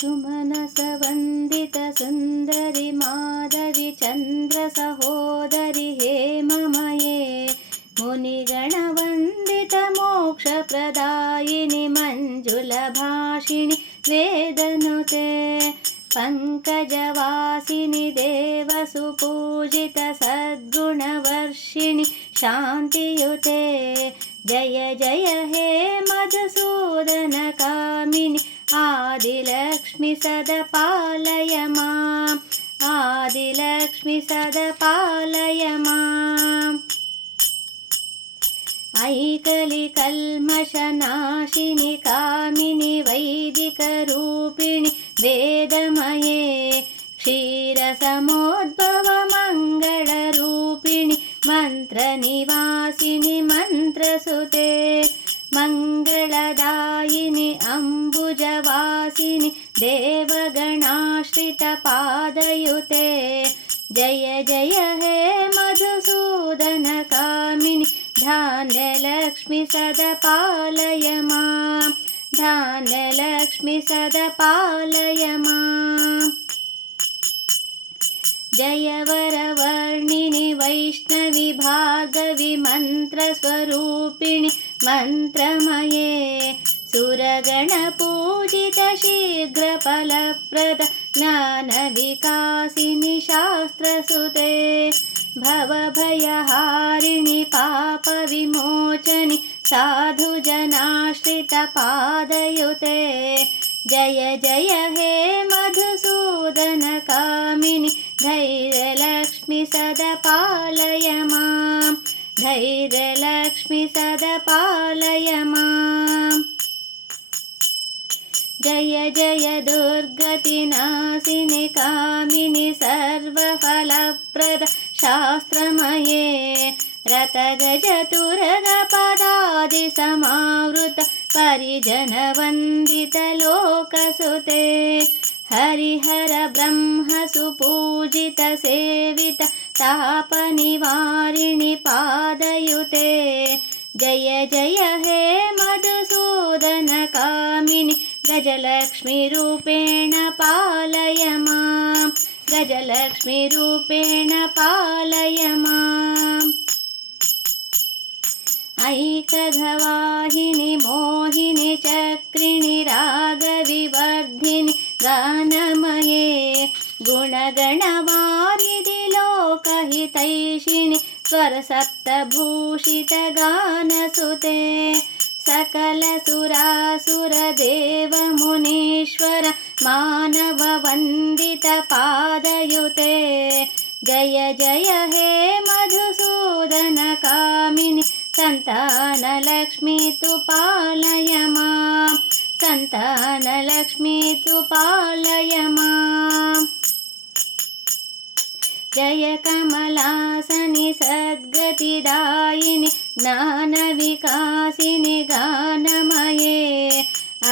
सुमनसवन्दितसुन्दरि माधवि चन्द्रसहोदरि हेममये मुनिगणवन्दितमोक्षप्रदायिनि मञ्जुलभाषिणि वेदनुते पङ्कजवासिनि देवसुपूजितसद्गुणवर्षिणि शान्तियुते जय जय हे मधुसूदनकामिनि आदिलक्ष्मि सदपालय माम् आदिलक्ष्मि सदपालय माम् ऐकलिकल्मषनाशिनि कामिनि वैदिकरूपिणि वेदमये। क्षीरसमोद्भवमङ्गलरूपिणि मन्त्रनिवासिनि देवगणाश्रितपादयुते। जय जय हे मधुसूदनकामिनि धान्यलक्ष्मि सदपालय माम्। धान्यलक्ष्मि सदपालय माम्। जय वरवर्णिनि वैष्णवि भार्गवि मन्त्रस्वरूपिणि मन्त्रमये सुरगणपूजितशीघ्रफलप्रद ज्ञानविकासिनि शास्त्रसुते भवभयहारिणि पापविमोचनि साधुजनाश्रितपादयुते। जय जय हे मधुसूदनकामिनि धैर्यलक्ष्मि सदपालय माम् धैर्यलक्ष्मि सदपालय माम् जय जय दुर्गतिनाशिनि कामिनि सर्वफलप्रद शास्त्रमये रतगजतुरगपदादिसमावृत परिजनवन्दितलोकसुते हरिहर ब्रह्मसुपूजितसेवित तापनिवारिणि गजलक्ष्मीरूपेण पालय माम् गजलक्ष्मीरूपेण पालय माम् ऐकघवाहिनि मोहिनि चक्रिणि रागविवर्धिनि गानमये गुणगणवारिधि लोकहितैषिणि स्वरसप्तभूषितगानसुते सकलसुरासुरदेवमुनीश्वर मानववन्दितपादयुते। जय जय हे मधुसूदनकामिनि सन्तानलक्ष्मी तु पालय माम्। सन्तानलक्ष्मी तु पालय जय कमलासनि सद्गतिदायिनि ज्ञानविकासिनि गानमये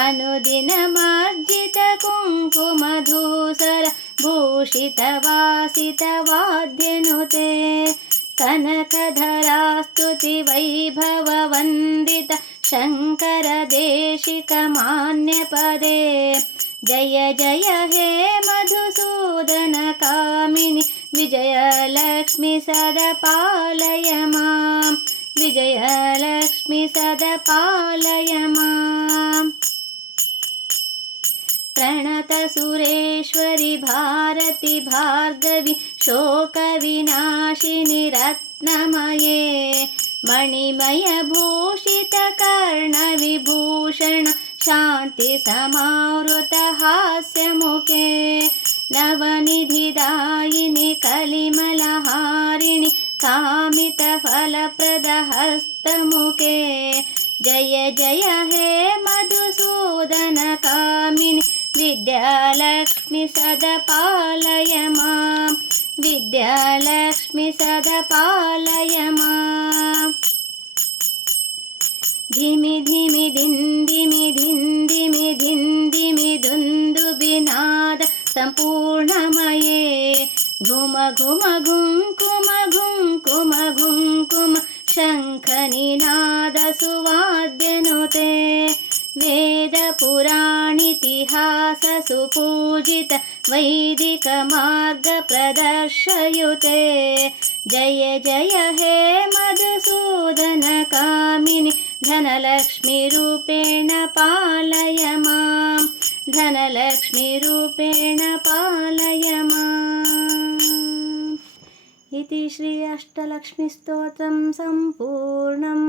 अनुदिनमार्जितकुङ्कुमधूसर भूषितवासितवाद्यनुते कनकधरास्तुतिवैभववन्दित शङ्करदेशिकमान्यपदे। जय जय हे मधुसूदनकामिनि विजयलक्ष्मि सदपालय माम् विजयलक्ष्मि सदपालय माम्। प्रणतसुरेश्वरि भारति भार्गवि शोकविनाशिनि रत्नमये। मणिमयभूषितकर्णविभूषण शान्तिसमावृतहास्यमुखे नवनिधिदायिनि कलिमलहारिणि कामितफलप्रदहस्तमुखे। जय जय हे मधुसूदनकामिनि विद्यालक्ष्मि सदपालय माम्। विद्यालक्ष्मि सदपालय माम्। धिमि धिमि धिन्दिमि दुन्दुबिनाद सम्पूर्णमये। घुम घुम घुङ्कुम घुङ्कुम घुङ्कुम शङ्खनिनादसुवाद्यनुते वेदपुराणिति इतिहाससुपूजित वैदिकमार्गप्रदर्शयुते। जय जय हे मधुसूदनकामिनि धनलक्ष्मीरूपेण पालय मां धनलक्ष्मीरूपेण इति श्री अष्टलक्ष्मीस्तोत्रं सम्पूर्णम्